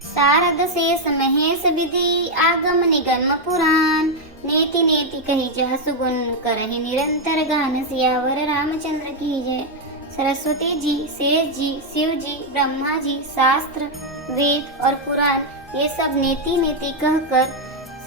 शारद शेष महेश विधि आगम निगम पुराण। नेति नेति कही जासु गुण करहि निरंतर गान। सियावर रामचंद्र की जय। सरस्वती जी, शेष जी, शिव जी, ब्रह्मा जी, शास्त्र, वेद और पुराण ये सब नेति नेति कहकर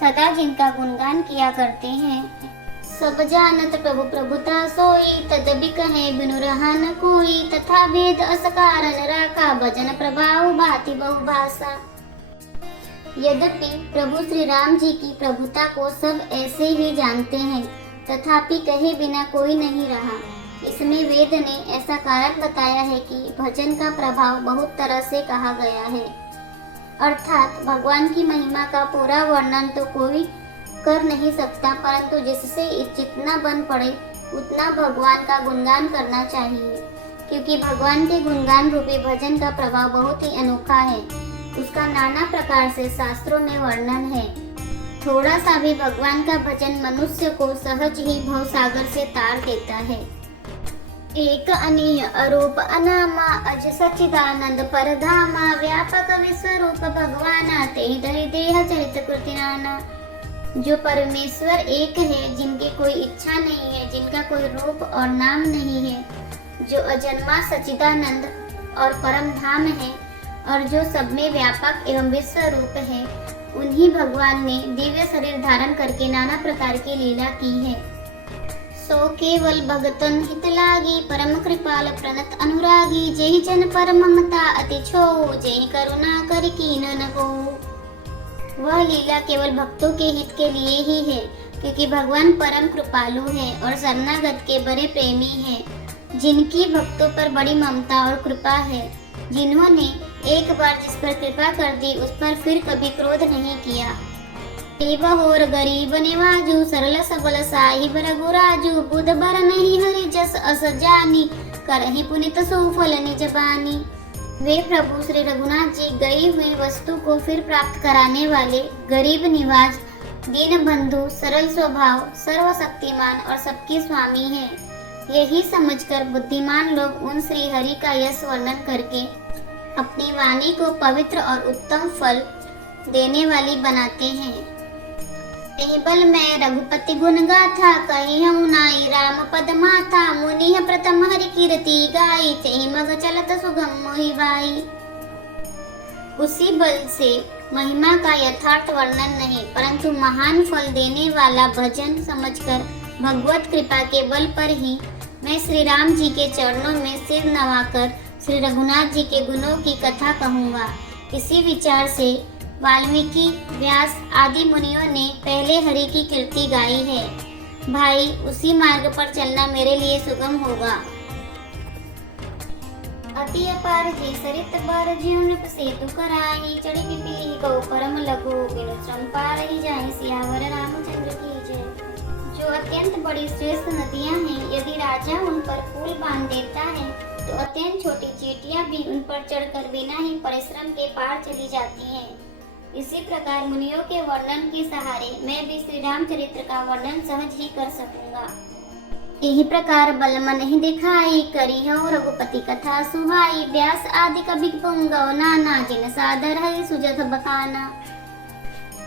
सदा जिनका गुणगान किया करते हैं। सब जानत प्रभु प्रभुता सोई, तदबि कहे बिनु रहा न कोई। तथा भेद अस कारण राखा, भजन प्रभाव भाति बहुभाषा। यद्यपि प्रभु श्री राम जी की प्रभुता को सब ऐसे ही जानते हैं, तथापि कहे बिना कोई नहीं रहा। इसमें वेद ने ऐसा कारण बताया है कि भजन का प्रभाव बहुत तरह से कहा गया है। अर्थात भगवान की महिमा का पूरा वर्णन तो कोई कर नहीं सकता, परंतु जिससे जितना बन पड़े उतना भगवान का गुणगान करना चाहिए, क्योंकि भगवान के गुणगान रूपी भजन का प्रभाव बहुत ही अनोखा है। उसका नाना प्रकार से शास्त्रों में वर्णन है। थोड़ा सा भी भगवान का भजन मनुष्य को सहज ही भवसागर से तार देता है। एक अनीय अरूप अनामा, अज सच्चिदानंद परधामा। व्यापक विश्वरूप भगवाना, तेहि धरि देह चरित कृति नाना। जो परमेश्वर एक है, जिनकी कोई इच्छा नहीं है, जिनका कोई रूप और नाम नहीं है, जो अजन्मा सच्चिदानंद और परम धाम है, और जो सब में व्यापक एवं विश्व रूप है, उन्हीं भगवान ने दिव्य शरीर धारण करके नाना प्रकार की लीला की है। सो केवल भगतन हित लागी, परम कृपाल प्रणत अनुरागी। जेहि जन पर ममता अति छो, जेहि करुणा कर कीन न को। वह लीला केवल भक्तों के हित के लिए ही है, क्योंकि भगवान परम कृपालु है और शरणागत के बड़े प्रेमी है। जिनकी भक्तों पर बड़ी ममता और कृपा है, जिन्होंने एक बार जिस पर कृपा कर दी उस पर फिर कभी क्रोध नहीं किया। और गरीब निवाजू, सरल सबल साहिब रघुराजू। बुध बर नहीं हरि जस अस जानी, करहि पुनित सुफल निज बानी। वे प्रभु श्री रघुनाथ जी गई हुई वस्तु को फिर प्राप्त कराने वाले, गरीब निवाज, दीन बंधु, सरल स्वभाव, सर्वशक्तिमान और सबके स्वामी हैं। यही समझकर बुद्धिमान लोग उन श्री हरि का यश वर्णन करके अपनी वाणी को पवित्र और उत्तम फल देने वाली बनाते हैं। यही बल में रघुपति गुण गाथा, कही हूँ नाई राम पद माथा। मुनि प्रथम हरि कीर्ति गाई, तेहि मग चलत सुगम मोहि बाई। उसी बल से महिमा का यथार्थ वर्णन नहीं, परंतु महान फल देने वाला भजन समझकर भगवत कृपा के बल पर ही मैं श्री राम जी के चरणों में सिर नवाकर श्री रघुनाथ जी के गुणों की कथा कहूँगा। इसी विचार से वाल्मीकि, व्यास आदि मुनियों ने पहले हरि की कीर्ति गाई है। भाई, उसी मार्ग पर चलना मेरे लिए सुगम होगा। अति अपार जी सरित बार ज्यों नृप सेतु कराई। चढ़ी पिपीली गौ परम लघु, बिनु श्रम पार ही जाए। सियावर रामचंद्र की जय। जो अत्यंत बड़ी श्रेष्ठ नदियां हैं, यदि राजा उन पर पुल बांध देता है तो अत्यंत छोटी चींटियां भी उन पर चढ़कर बिना ही परिश्रम के पार चली जाती हैं। इसी प्रकार मुनियों के वर्णन के सहारे मैं भी श्री रामचरित्र का वर्णन सहज ही कर सकूंगा। यही प्रकार बलमन ही दिखाई, करी हो रघुपति कथा सुहाई। व्यास आदि कवि पुंगव नाना, जिन सादर हरि सुजत बखाना।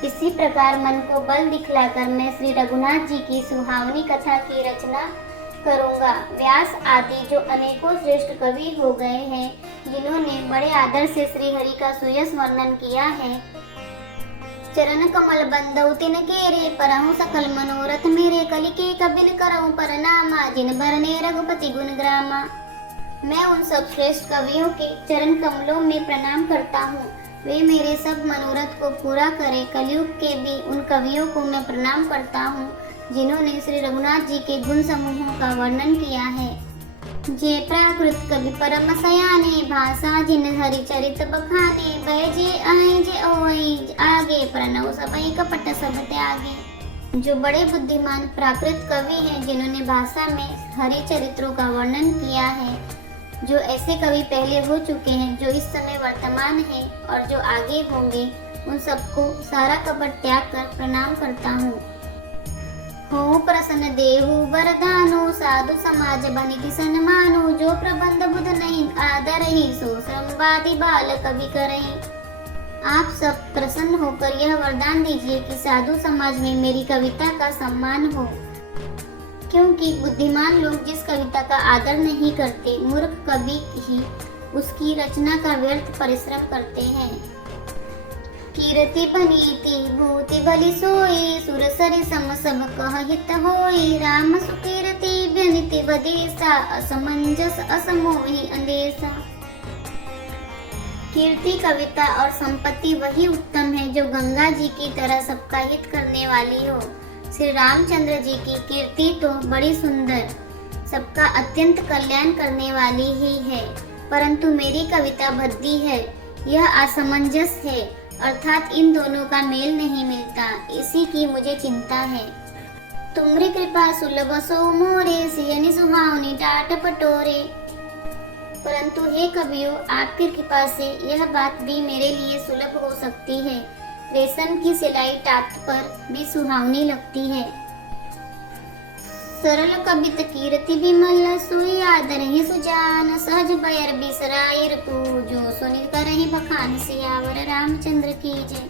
इसी प्रकार मन को बल दिखलाकर मैं श्री रघुनाथ जी की सुहावनी कथा की रचना करूंगा। व्यास आदि जो अनेकों श्रेष्ठ कवि हो गए हैं, जिन्होंने बड़े आदर से श्री हरि का सुयस वर्णन किया है। चरण कमल बंदौ तिन केरे, परहु सकल मनोरथ मेरे। कलिके कबिन करऊं परनामा, जिन बरने रघुपति गुण ग्रामा। मैं उन सब श्रेष्ठ कवियों के चरण कमलों में प्रणाम करता हूँ। वे मेरे सब मनोरथ को पूरा करे। कलयुग के भी उन कवियों को मैं प्रणाम करता हूँ, जिन्होंने श्री रघुनाथ जी के गुण समूहों का वर्णन किया है। जे प्राकृत कवि परम सयाने, भाषा जिन हरि चरित बखाने। बैजे आए जे ओई आगे, प्रणव सबई कपट सब त्यागे। जो बड़े बुद्धिमान प्राकृत कवि हैं, जिन्होंने भाषा में हरि चरित्रों का वर्णन किया है। जो ऐसे कवि पहले हो चुके हैं, जो इस समय वर्तमान हैं और जो आगे होंगे, उन सबको सारा कपट त्याग कर प्रणाम करता हूँ। हो प्रसन्न देहु वरदानु, साधु समाज बनिति सन्मानु। जो प्रबंध बुध नहीं आदरहि, सो श्रमवादी बाल कवि करहि। आप सब प्रसन्न होकर यह वरदान दीजिए कि साधु समाज में मेरी कविता का सम्मान हो, क्योंकि बुद्धिमान लोग जिस कविता का आदर नहीं करते, मूर्ख कवि ही उसकी रचना का व्यर्थ परिश्रम करते हैं। कीर्ति बनीति भूति बलि सोई, सुर सरि सम सब कह हित होई। राम सुकीर्ति व्यनिति बदेसा, असमंजस असमोहि अंदेशा। कीर्ति, कविता और संपत्ति वही उत्तम है जो गंगा जी की तरह सबका हित करने वाली हो। श्री रामचंद्र जी की कीर्ति तो बड़ी सुंदर, सबका अत्यंत कल्याण करने वाली ही है, परंतु मेरी कविता भद्दी है, यह असमंजस है, अर्थात इन दोनों का मेल नहीं मिलता, इसी की मुझे चिंता है। तुमरी कृपा सुलभ सो मोरे, सियनि सुहावनी टाट पटोरे। परंतु हे कवियों, आपकी कृपा से यह बात भी मेरे लिए सुलभ हो सकती है। रेशम की सिलाई टाट पर भी सुहावनी लगती है। सरल कवित कीर्ति विमल, सुई आदर ही सुजान। सहज बयर बिसरायर पूजो, सुनि करहि बखान। सियावर रामचंद्र की जय।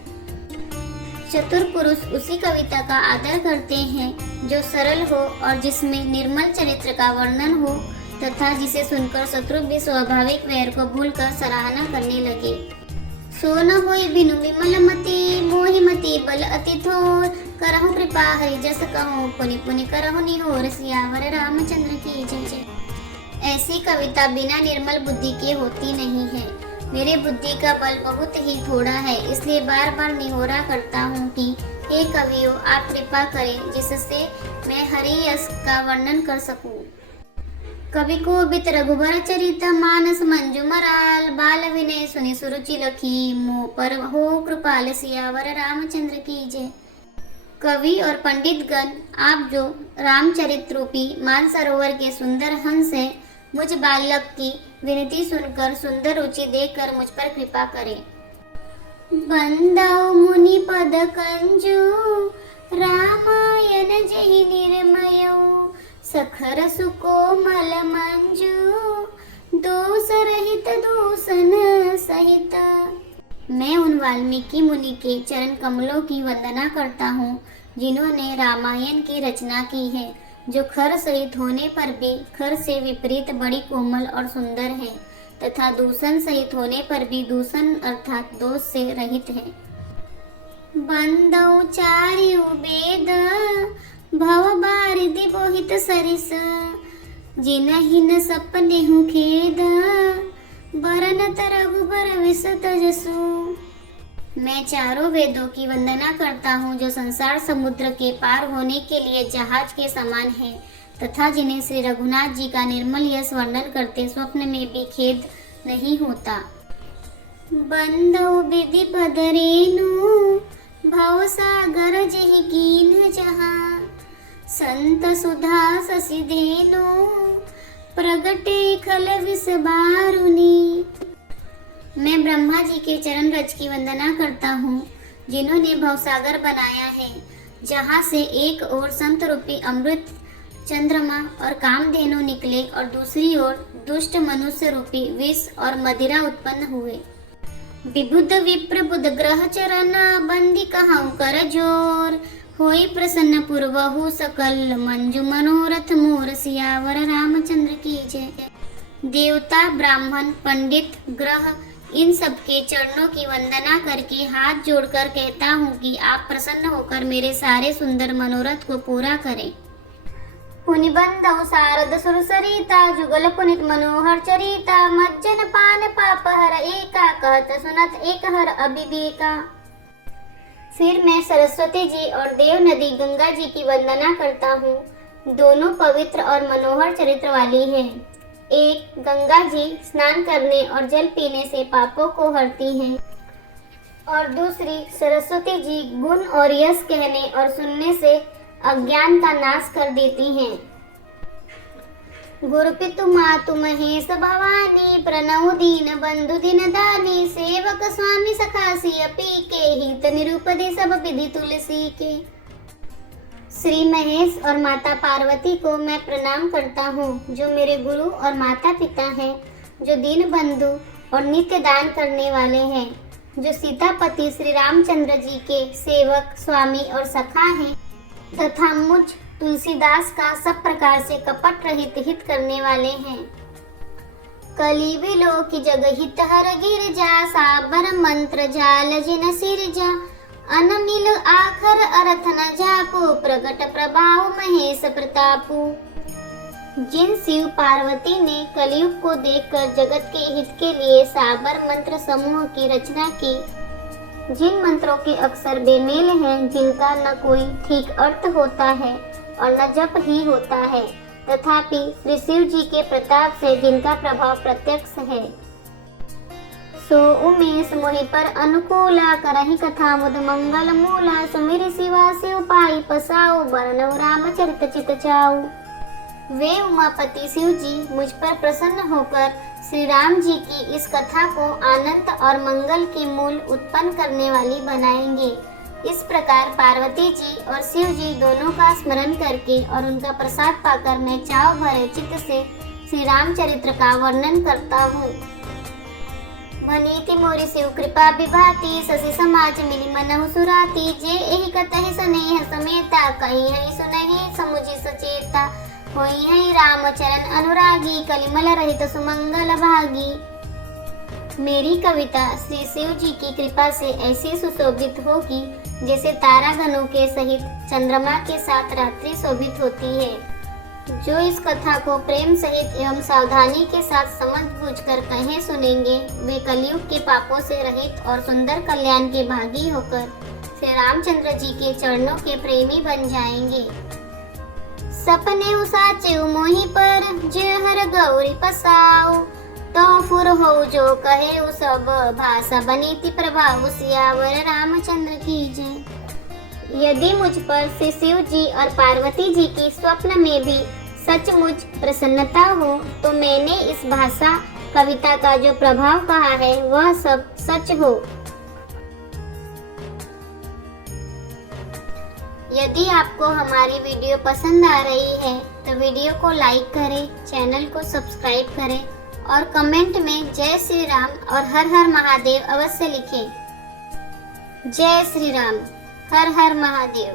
चतुर पुरुष उसी कविता का आदर करते हैं जो सरल हो और जिसमें निर्मल चरित्र का वर्णन हो, तथा जिसे सुनकर शत्रु भी स्वाभाविक वैर को भूलकर सराहना करने लगे। सो न होई बिनु विमल मति, मोहि मति बल अति थोर। करहु कृपा हरि जस कहूँ, पुनि पुनि करहु निहोर। सियावर रामचंद्र की जय। ऐसी कविता बिना निर्मल बुद्धि के होती नहीं है। मेरे बुद्धि का बल बहुत ही थोड़ा है, इसलिए बार बार निहोरा करता हूँ कि हे कवियों, आप कृपा करें जिससे मैं हरि यश का वर्णन कर सकूं। कवि को बित रघुबर चरित, मानस मंजू मराल। बाल विनय सुनि सुरुचि लखी, मोह पर हो कृपाल। सियावर रामचंद्र की जय। कवि और पंडित गण, आप जो रामचरित रूपी मानसरोवर के सुंदर हंस हैं, मुझ बालक की विनती सुनकर सुंदर रुचि देखकर मुझ पर कृपा करें। बंदौ मुनि पद कंजू, रामायण जहि निर्मयो। सखर सुकोमल मंजू, दोष रहित दूषण सहित। मैं उन वाल्मीकि मुनि के चरण कमलों की वंदना करता हूँ, जिन्होंने रामायण की रचना की है, जो खर सहित होने पर भी खर से विपरीत बड़ी कोमल और सुंदर है, तथा दूषण सहित होने पर भी दूषण अर्थात दोष से रहित है। बंदौ चारिउ वेद, भव बारिधि बोहित सरिस। जिनहि न सपनेहु खेद, बरनत रघुबर विष तजसु। मैं चारों वेदों की वंदना करता हूँ, जो संसार समुद्र के पार होने के लिए जहाज के समान है, तथा जिन्हें श्री रघुनाथ जी का निर्मल यश वर्णन करते स्वप्न में भी खेद नहीं होता। बंदौ विधि पद रेणु, भव सागर जहि कीन्ह जहाँ। संत सुधा शशि धेनु, प्रगटे खल विष बारुनी। मैं ब्रह्मा जी के चरण रज की वंदना करता हूँ, जिन्होंने भवसागर बनाया है, जहाँ से एक ओर संत रूपी अमृत चंद्रमा और कामधेनु निकले और दूसरी ओर दुष्ट मनुष्य रूपी विष और मदिरा उत्पन्न हुए। विबुध विप्र बुध ग्रह चरण, बंदी कहूँ कर जोर। होई प्रसन्न पूर्वहु सकल, मंजू मनोरथ मोर। सियावर रामचंद्र की जय। देवता, ब्राह्मण, पंडित, ग्रह, इन सबके चरणों की वंदना करके हाथ जोड़कर कहता हूँ कि आप प्रसन्न होकर मेरे सारे सुंदर मनोरथ को पूरा करें। पुनि बंदौ शारद सुर सरिता, जुगल पुनित मनोहर चरिता। मज्जन पान पाप हर एका, कहत सुनत एक हर अभिवेका। फिर मैं सरस्वती जी और देव नदी गंगा जी की वंदना करता हूँ। दोनों पवित्र और मनोहर चरित्र वाली है। एक गंगा जी स्नान करने और जल पीने से पापों को हरती हैं, और दूसरी सरस्वती जी गुण और यश कहने और सुनने से अज्ञान का नाश कर देती हैं। गुरुपितु मातु महेश भवानी, प्रणव दीन बंधु दिन दानी। सेवक स्वामी सखासी अपी के, हित निरूपदे सब विधि तुलसी के। श्री महेश और माता पार्वती को मैं प्रणाम करता हूँ, जो मेरे गुरु और माता पिता हैं, जो दीन बंधु और नित्य दान करने वाले हैं। जो सीतापति श्री रामचंद्र जी के सेवक, स्वामी और सखा हैं, तथा मुझ तुलसीदास का सब प्रकार से कपट रहित हित करने वाले हैं। कली विलो की जगहित हर गिरजा, साबर मंत्र जाल जिन सिरजा, अनमिल आखर अर्थ न जापो, प्रगट प्रभाव महेश प्रतापु। जिन शिव पार्वती ने कलयुग को देखकर जगत के हित के लिए साबर मंत्र समूह की रचना की, जिन मंत्रों के अक्षर बेमेल हैं, जिनका न कोई ठीक अर्थ होता है और न जप ही होता है, तथापि श्री शिव जी के प्रताप से जिनका प्रभाव प्रत्यक्ष है, सो उमेश मोहि पर अनुकूला, करहि कथा मुद मंगल मूला, सुमिरि शिवा शिव पाई पसाओ, बरनौ रामचरित चित चाऊ। वे उमापति शिव जी मुझ पर प्रसन्न होकर श्री राम जी की इस कथा को आनंद और मंगल की मूल उत्पन्न करने वाली बनाएंगे। इस प्रकार पार्वती जी और शिव जी दोनों का स्मरण करके और उनका प्रसाद पाकर मैं चाव भरे चित्त से श्री रामचरित्र का वर्णन करता हूँ। भनीति मोरी शिव कृपा विभाति, शशि समाज मिली मनहु सुराती, जे एहि कतहि स्नेह समेता, कहीं है सुनहि समुझि सचेता, होई है राम चरण अनुरागी, कलिमल रहित सुमंगल भागी। मेरी कविता श्री शिव जी की कृपा से ऐसी सुशोभित होगी जैसे तारागणों के सहित चंद्रमा के साथ रात्रि शोभित होती है। जो इस कथा को प्रेम सहित एवं सावधानी के साथ समझ बूझकर कहें सुनेंगे, वे कलयुग के पापों से रहित और सुंदर कल्याण के भागी होकर श्री रामचंद्र जी के चरणों के प्रेमी बन जाएंगे। सपने साचे मोहि पर, जे हर गौरी पसाओ, तो फुर हो जो कहे उ सब, भाषा बनीति प्रभाव सियावर रामचंद्र की जय। यदि मुझ पर श्री शिव जी और पार्वती जी की स्वप्न में भी सचमुच प्रसन्नता हो, तो मैंने इस भाषा कविता का जो प्रभाव कहा है वह सब सच हो। यदि आपको हमारी वीडियो पसंद आ रही है तो वीडियो को लाइक करें, चैनल को सब्सक्राइब करें और कमेंट में जय श्री राम और हर हर महादेव अवश्य लिखें। जय श्री राम, हर हर महादेव।